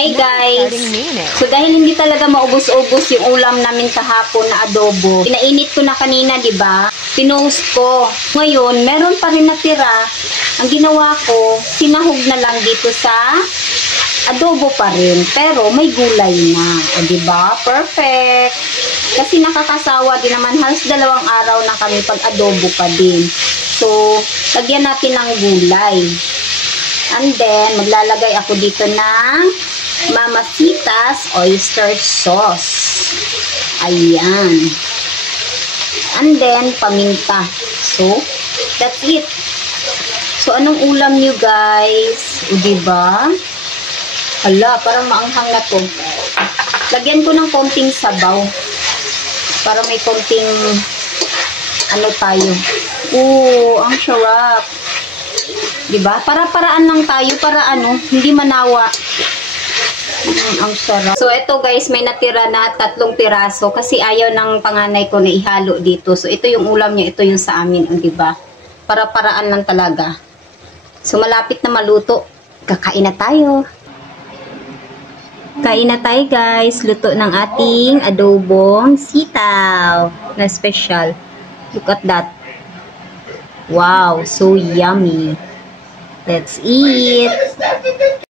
Hey guys! So dahil hindi talaga maubos-ubos yung ulam namin kahapon na adobo, pinainit ko na kanina, di ba? Pinost ko. Ngayon, meron pa rin natira. Ang ginawa ko, sinahog na lang dito sa adobo pa rin. Pero may gulay na. O di ba? Perfect! Kasi nakakasawa din naman. Halos 2 araw na kami pag adobo pa din. So, lagyan natin ng gulay. And then, maglalagay ako dito ng Mamacita's oyster sauce. Ayan. And then, paminta. So, that's it. So, anong ulam nyo guys? O, diba? Hala, parang maanghang na to. Lagyan ko ng konting sabaw. Para may konting ano tayo. Oo, ang sarap. Diba? Para-paraan lang tayo para ano, hindi manawa. Ang sarap. So, ito guys, may natira na 3 piraso kasi ayaw ng panganay ko na ihalo dito. So, ito yung ulam niya, ito yung sa amin, diba? Para-paraan lang talaga. So, malapit na maluto. Kakain na tayo. Kain na tayo guys. Luto ng ating adobong sitaw na special. Look at that. Wow, so yummy. Let's eat.